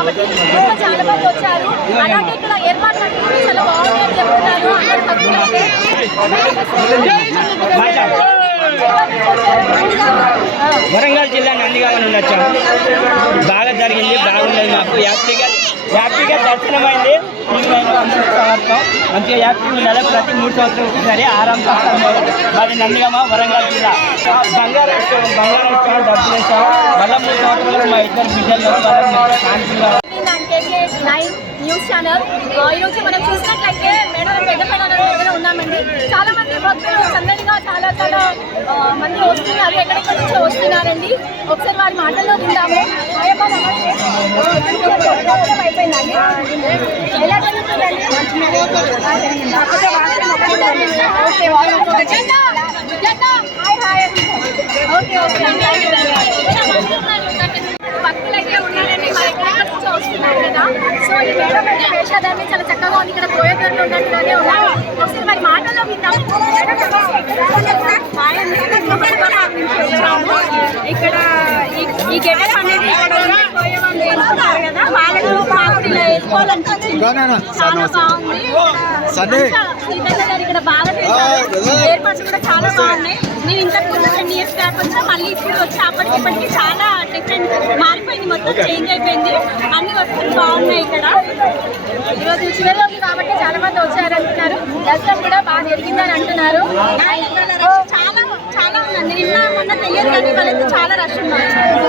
కాబట్టి చాలా మంది వచ్చారు. అలాగే ఇక్కడ ఏర్పాట్లు చాలా బాగున్నాయని చెప్తున్నారు అందరు భక్తులైతే. వరంగల్ జిల్లా నందిగామ నుండి వచ్చాము. బాగా జరిగింది, బాగున్నది. మాకు హ్యాపీగా దర్శనమైంది. మంచిగా హ్యాపీగా ఉండాలి. ప్రతి 3 సంవత్సరాలు ఒకసారి ఆరాం మాది నందిగామ వరంగల్ జిల్లా. బంగారు డబ్బులు వేసాము. మళ్ళీ 3 సంవత్సరాలు మా ఇద్దరు బిడ్డలు న్యూస్ ఛానల్. ఈరోజు మనం చూసినట్లయితే మేడారం పెద్దపల్లి దగ్గర ఉన్నామండి. చాలా మంది భక్తులు సందడిగా చాలా మంది వస్తున్నారు, ఎక్కడెక్కడి నుంచో వస్తున్నారండి. ఒకసారి వారి మాటల్లో విందాము. అయిపోయిందండి, ఎలా జరుగుతుందండి? ఓకే భక్తులైతే ఉన్నారండి, మరి ఎక్కడెక్కడి నుంచో వస్తున్నారు కదా. సో ఈ మేడం వేషధాన్ని చాలా చక్కగా ఉంది. ఇక్కడ కోయదూరులో ఉన్నట్టుగానే ఉన్నారు. ఒకసారి మరి మాటల్లో విందాం. ఇక్కడ ఈ గెటప్ అనేది కదా, వాళ్ళకు మాకు ఇలా వేసుకోవాలనిపించింది. చాలా బాగుంది. ఇక్కడ బాగా ఏర్పాట్లు కూడా చాలా బాగున్నాయి. నేను ఇంతకు ముందు 10 years బ్యాక్ వచ్చినా మళ్ళీ ఇప్పుడు వచ్చి అప్పటికిప్పటికి చాలా డిఫరెంట్ మారిపోయింది, మొత్తం చేంజ్ అయిపోయింది. అన్ని వస్తువులు బాగున్నాయి ఇక్కడ. ఈరోజు చివరి రోజు కాబట్టి చాలా మంది వచ్చారంటున్నారు. దర్శనం కూడా బాగా జరిగిందని అంటున్నారు. చాలా చాలా ఉందండి. నిన్న మొన్న తెలియదు కానీ వాళ్ళైతే చాలా రష్ ఉన్నారు.